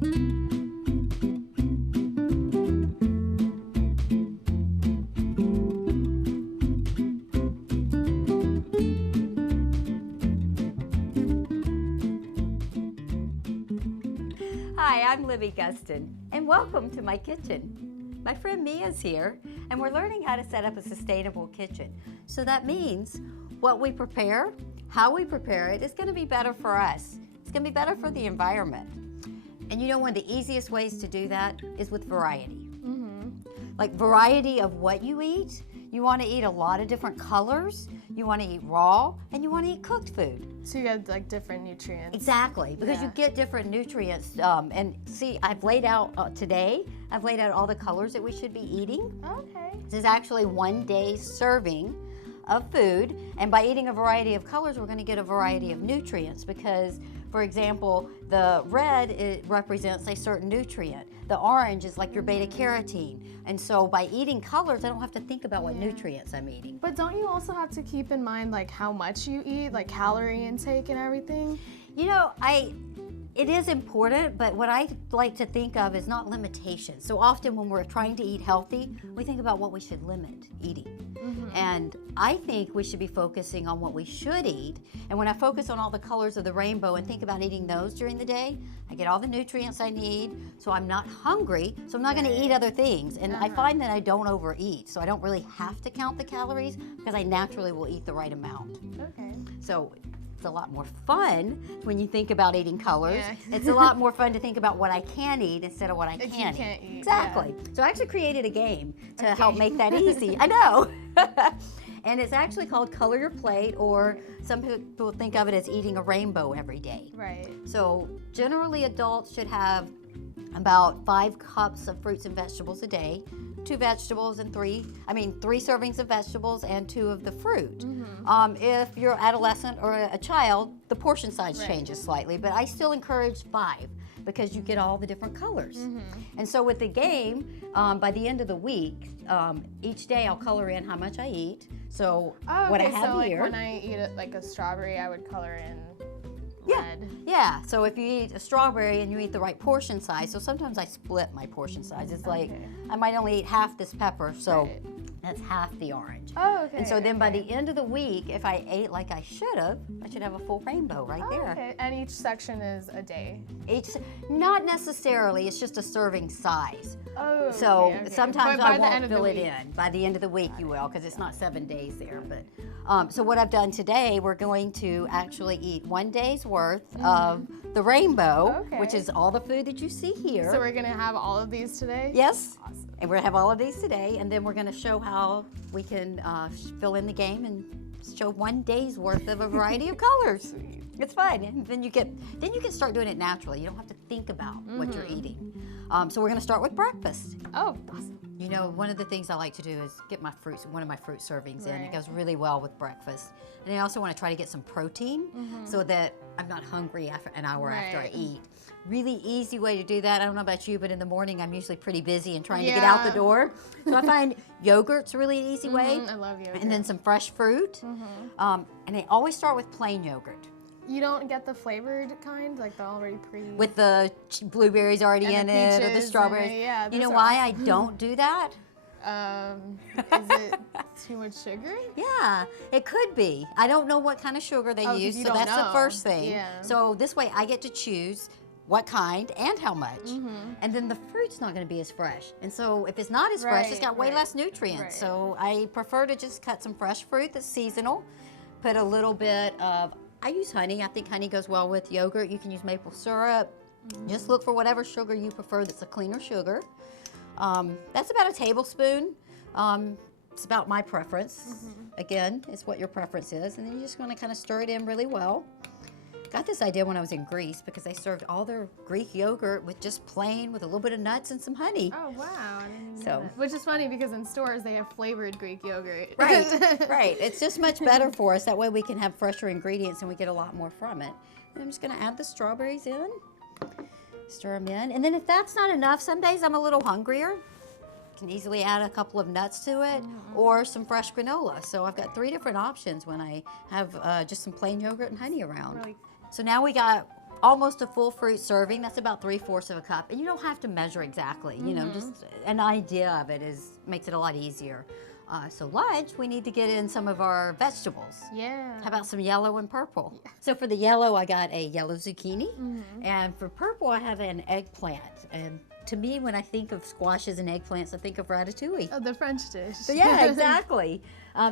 Hi, I'm Libby Guston, and welcome to my kitchen. My friend Mia's here, and we're learning how to set up a sustainable kitchen. So that means what we prepare, how we prepare it is going to be better for us. It's going to be better for the environment. And you know, one of the easiest ways to do that is with variety. Like variety of what you eat. You want to eat a lot of different colors. You want to eat raw, and you want to eat cooked food. So you get like different nutrients. Exactly, because you get different nutrients. And see, I've laid out today, I've laid out all the colors that we should be eating. Okay. This is actually 1 day's serving of food. And by eating a variety of colors, we're going to get a variety of nutrients because, for example, the red, it represents a certain nutrient. The orange is like your beta carotene. And so by eating colors, I don't have to think about what nutrients I'm eating. But don't you also have to keep in mind like how much you eat, like calorie intake and everything? You know, it is important, but what I like to think of is not limitations. So often when we're trying to eat healthy, we think about what we should limit eating. And I think we should be focusing on what we should eat. And when I focus on all the colors of the rainbow and think about eating those during the day, I get all the nutrients I need, so I'm not hungry, so I'm not gonna eat other things. And I find that I don't overeat, so I don't really have to count the calories because I naturally will eat the right amount. Okay. So it's a lot more fun when you think about eating colors. It's a lot more fun to think about what I can eat instead of what I can't eat. Exactly. So I actually created a game to help make that easy. I know. And it's actually called Color Your Plate, or some people think of it as eating a rainbow every day. Right. So generally adults should have about 5 cups of fruits and vegetables a day, 2 vegetables and 3 servings of vegetables and 2 of the fruit. If you're adolescent or a child, the portion size changes slightly, but I still encourage 5 because you get all the different colors. And so with the game, by the end of the week, each day I'll color in how much I eat. So what I have so here. Like when I eat like a strawberry, I would color in red. Yeah, so if you eat a strawberry and you eat the right portion size, so sometimes I split my portion size. It's like I might only eat half this pepper, so that's half the orange. Oh, okay. And so then by the end of the week, if I ate like I should have a full rainbow right there. Okay, and each section is a day? Not necessarily, it's just a serving size. Oh, so sometimes I won't fill it week. in. By the end of the week you will, because it's not 7 days there. But so what I've done today, we're going to actually eat 1 day's worth of the rainbow, which is all the food that you see here. So we're gonna have all of these today? Yes. Awesome. And we're gonna have all of these today, and then we're gonna show how we can fill in the game and show 1 day's worth of a variety of colors. Sweet. It's fun, and then you can start doing it naturally. You don't have to think about what you're eating. So we're gonna start with breakfast. Oh, awesome. You know, one of the things I like to do is get one of my fruit servings in. It goes really well with breakfast. And I also want to try to get some protein so that I'm not hungry after an hour after I eat. Really easy way to do that. I don't know about you, but in the morning I'm usually pretty busy and trying to get out the door. So I find yogurt's a really easy way. I love yogurt. And then some fresh fruit. And I always start with plain yogurt. You don't get the flavored kind, like the already with the blueberries already in it, or the strawberries. You know why I don't do that? Is it too much sugar? Yeah, it could be. I don't know what kind of sugar they use, so that's the first thing. So this way I get to choose what kind and how much. And then the fruit's not going to be as fresh. And so if it's not as fresh, it's got way less nutrients. So I prefer to just cut some fresh fruit that's seasonal, put a little bit of, I use honey. I think honey goes well with yogurt. You can use maple syrup. Just look for whatever sugar you prefer that's a cleaner sugar. That's about a tablespoon. It's about my preference. Again, it's what your preference is. And then you just want to kind of stir it in really well. Got this idea when I was in Greece because they served all their Greek yogurt with just plain with a little bit of nuts and some honey. Oh, wow. I didn't know that. Which is funny because in stores they have flavored Greek yogurt. Right, right. It's just much better for us. That way we can have fresher ingredients and we get a lot more from it. And I'm just going to add the strawberries in. Stir them in. And then if that's not enough, some days I'm a little hungrier. Can easily add a couple of nuts to it or some fresh granola. So I've got 3 different options when I have just some plain yogurt and honey around. Really? So now we got almost a full fruit serving. That's about 3/4 of a cup. And you don't have to measure exactly, you know, just an idea of it makes it a lot easier. So lunch, we need to get in some of our vegetables. Yeah. How about some yellow and purple? Yeah. So for the yellow, I got a yellow zucchini. And for purple, I have an eggplant. And to me, when I think of squashes and eggplants, I think of ratatouille. Oh, the French dish. So yeah, exactly.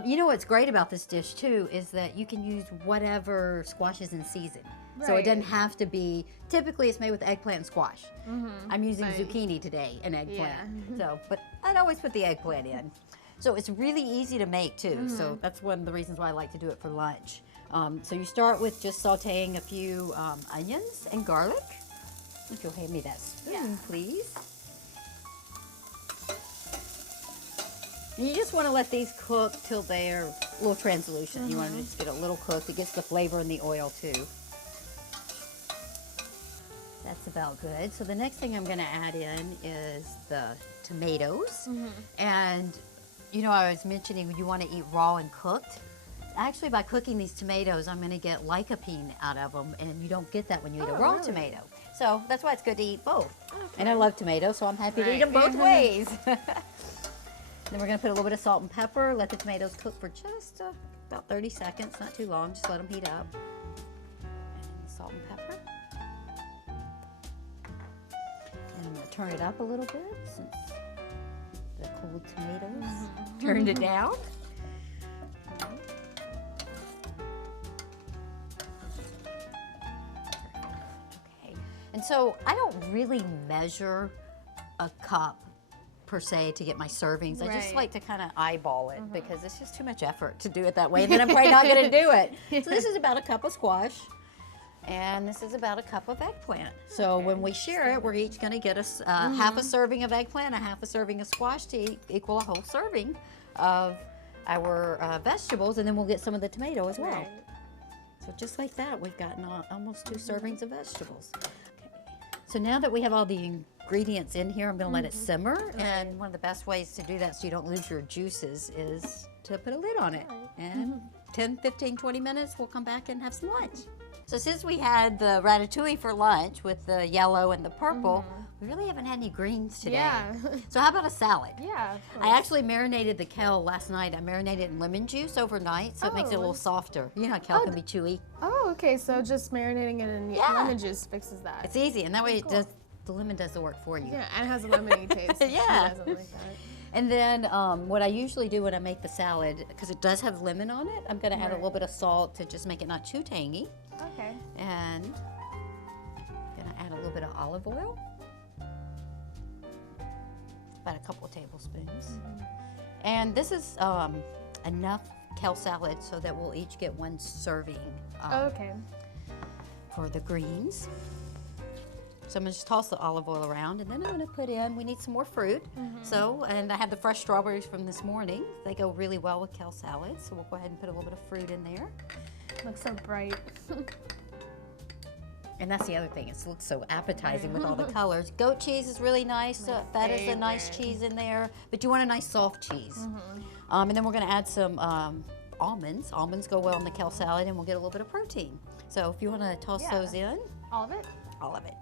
You know what's great about this dish too is that you can use whatever squash is in season. Right. So it doesn't have to be, typically it's made with eggplant and squash. I'm using zucchini today, an eggplant. So, but I'd always put the eggplant in. So it's really easy to make too. So that's one of the reasons why I like to do it for lunch. So you start with just sauteing a few onions and garlic. If you'll hand me that spoon, please. And you just want to let these cook till they're a little translucent. You want to just get a little cooked. It gets the flavor in the oil too. That's about good. So the next thing I'm going to add in is the tomatoes. And you know, I was mentioning you want to eat raw and cooked. Actually, by cooking these tomatoes, I'm going to get lycopene out of them, and you don't get that when you eat a raw tomato. So that's why it's good to eat both. And I love tomatoes, so I'm happy to eat them both ways. Then we're going to put a little bit of salt and pepper, let the tomatoes cook for just about 30 seconds, not too long, just let them heat up. And salt and pepper. And I'm going to turn it up a little bit since the cold tomatoes turned it down. Okay, and so I don't really measure a cup per se to get my servings. I just like to kind of eyeball it because it's just too much effort to do it that way, and then I'm probably not going to do it. So this is about a cup of squash. And this is about a cup of eggplant. So when we share it, we're each going to get us half a serving of eggplant, a half a serving of squash to equal a whole serving of our vegetables, and then we'll get some of the tomato as well. Right. So just like that, we've gotten almost 2 servings of vegetables. Okay. So now that we have all the ingredients in here, I'm going to let it simmer. And one of the best ways to do that so you don't lose your juices is to put a lid on it. And 10, 15, 20 minutes, we'll come back and have some lunch. So since we had the ratatouille for lunch with the yellow and the purple, we really haven't had any greens today. Yeah. So how about a salad? Yeah. I actually marinated the kale last night. I marinated it in lemon juice overnight, so it makes it a little softer. You know how kale can be chewy. Oh, okay. So just marinating it in lemon juice fixes that. It's easy, and that way it does. The lemon does the work for you. Yeah, and it has a lemony taste. Yeah. She doesn't like that. And then what I usually do when I make the salad, because it does have lemon on it, I'm going to add a little bit of salt to just make it not too tangy. Okay. And I'm going to add a little bit of olive oil. About a couple of tablespoons. And this is enough kale salad so that we'll each get 1 serving for the greens. So I'm going to just toss the olive oil around, and then I'm going to put in, we need some more fruit. So, and I have the fresh strawberries from this morning. They go really well with kale salad, so we'll go ahead and put a little bit of fruit in there. Looks so bright. And that's the other thing, it looks so appetizing with all the colors. Goat cheese is really nice, feta's a nice cheese in there, but you want a nice soft cheese. And then we're going to add some almonds. Almonds go well in the kale salad, and we'll get a little bit of protein. So if you want to toss those in. All of it? All of it.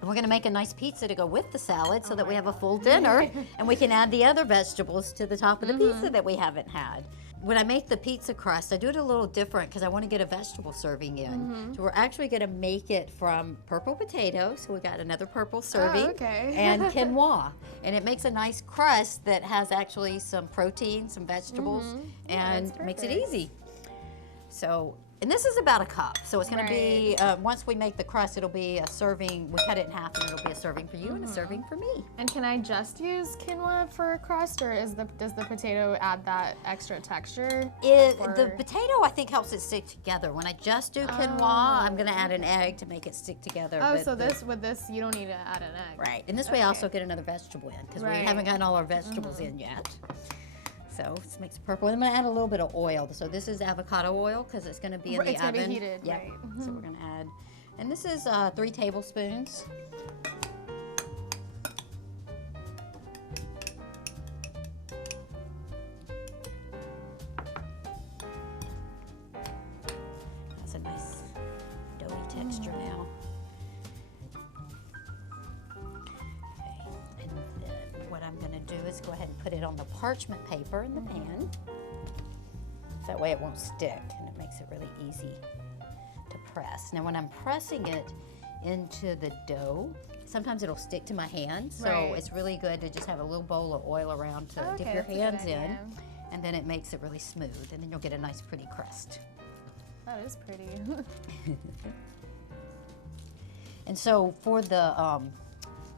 And we're going to make a nice pizza to go with the salad so that we have a full dinner, and we can add the other vegetables to the top of the pizza that we haven't had. When I make the pizza crust, I do it a little different because I want to get a vegetable serving in. So we're actually going to make it from purple potatoes. So we got another purple serving and quinoa. And it makes a nice crust that has actually some protein, some vegetables, and makes it easy. So, and this is about a cup. So it's going to be, once we make the crust, it'll be a serving. We cut it in half, and it'll be a serving for you and a serving for me. And can I just use quinoa for a crust, or does the potato add that extra texture? The potato, I think, helps it stick together. When I just do quinoa, I'm going to add an egg to make it stick together. Oh, so with this, you don't need to add an egg. Right. And this way I also get another vegetable in, because we haven't gotten all our vegetables in yet. So this makes it purple. And I'm going to add a little bit of oil. So this is avocado oil because it's going to be in the oven. It's going to be heated, right. So we're going to add, and this is 3 tablespoons. That's a nice doughy texture now. just go ahead and put it on the parchment paper in the pan. That way it won't stick, and it makes it really easy to press. Now when I'm pressing it into the dough, sometimes it'll stick to my hand, so it's really good to just have a little bowl of oil around to dip your hands in, and then it makes it really smooth, and then you'll get a nice pretty crust. That is pretty. And so for the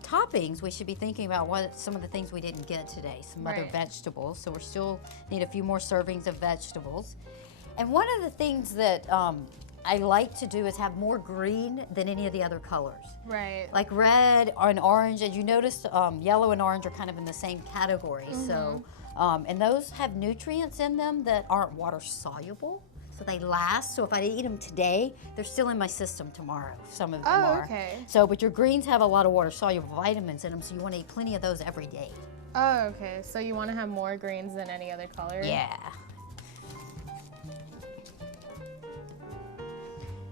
toppings, we should be thinking about what some of the things we didn't get today, some other vegetables. So we still need a few more servings of vegetables. And one of the things that I like to do is have more green than any of the other colors. Right. Like red and orange, and you notice yellow and orange are kind of in the same category. So, and those have nutrients in them that aren't water soluble. So they last. So if I eat them today, they're still in my system tomorrow. Some of them are. Okay. So, but your greens have a lot of water-soluble vitamins in them, so you want to eat plenty of those every day. Oh, okay. So you want to have more greens than any other color? Yeah.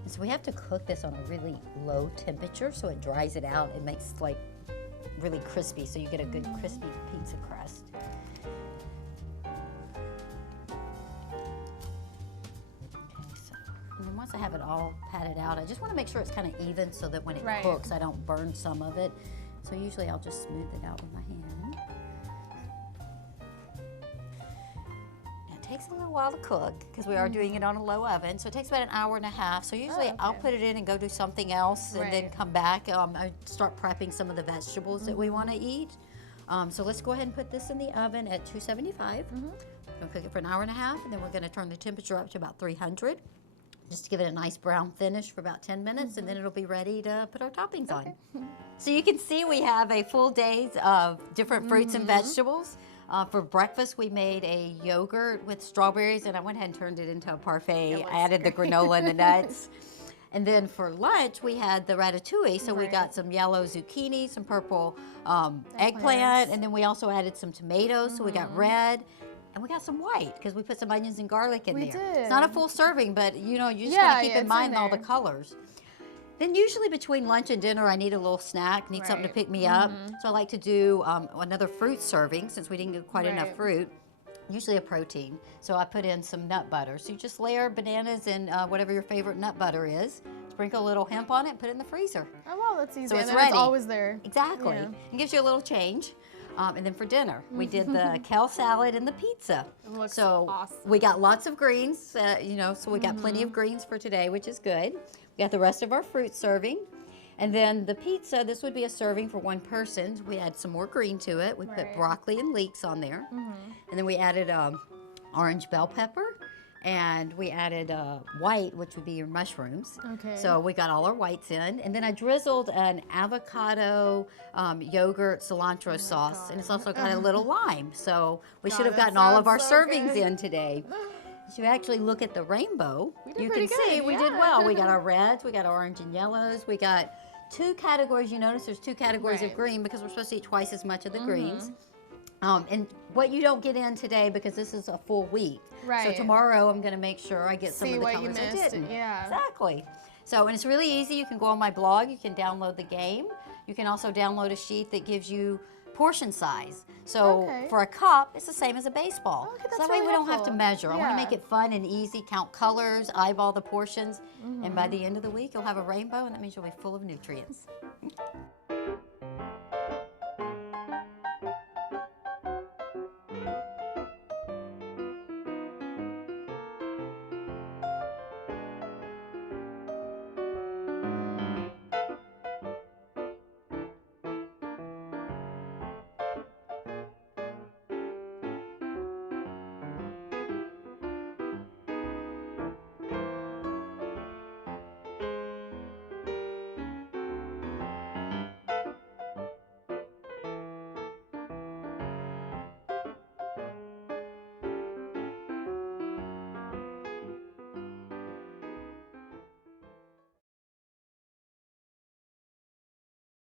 And so we have to cook this on a really low temperature, so it dries it out. It makes like really crispy, so you get a good crispy pizza crust. And then once I have it all patted out, I just want to make sure it's kind of even so that when it cooks, I don't burn some of it. So usually I'll just smooth it out with my hand. Now it takes a little while to cook because we are doing it on a low oven. So it takes about an hour and a half. So usually I'll put it in and go do something else and then come back. I start prepping some of the vegetables that we want to eat. So let's go ahead and put this in the oven at 275. We'll cook it for an hour and a half, and then we're going to turn the temperature up to about 300. Just to give it a nice brown finish for about 10 minutes, and then it'll be ready to put our toppings on. So you can see we have a full days of different fruits and vegetables. For breakfast, we made a yogurt with strawberries, and I went ahead and turned it into a parfait. I added the granola and the nuts. And then for lunch, we had the ratatouille. So we got some yellow zucchini, some purple eggplant, and then we also added some tomatoes. So we got red. And we got some white because we put some onions and garlic in there. Did. It's not a full serving, but you know, you just gotta keep in mind all the colors. Then usually between lunch and dinner, I need a little snack, need something to pick me up. So I like to do another fruit serving since we didn't get quite enough fruit. Usually a protein. So I put in some nut butter. So you just layer bananas and whatever your favorite nut butter is. Sprinkle a little hemp on it and put it in the freezer. Oh, wow, that's easy. So it's and ready. It's always there. Exactly. Yeah. It gives you a little change. And then for dinner, we did the kale salad and the pizza. It looks so awesome. We got lots of greens, you know, so we got plenty of greens for today, which is good. We got the rest of our fruit serving. And then the pizza, this would be a serving for one person. We add some more green to it. We put broccoli and leeks on there. And then we added orange bell pepper. And we added white, which would be your mushrooms. Okay. So we got all our whites in. And then I drizzled an avocado yogurt cilantro sauce. And it's also got a little lime. So we should have gotten all of our servings in today. If you actually look at the rainbow, you can see we did well. We got our reds, we got orange and yellows. We got 2 categories. You notice there's 2 categories of green because we're supposed to eat twice as much of the greens. And what you don't get in today because this is a full week. So tomorrow I'm going to make sure I get some of the colors I didn't. Yeah. Exactly. So, and it's really easy. You can go on my blog. You can download the game. You can also download a sheet that gives you portion size. So for a cup, it's the same as a baseball. So that way we don't have to measure. I want to make it fun and easy. Count colors, eyeball the portions. And by the end of the week, you'll have a rainbow, and that means you'll be full of nutrients.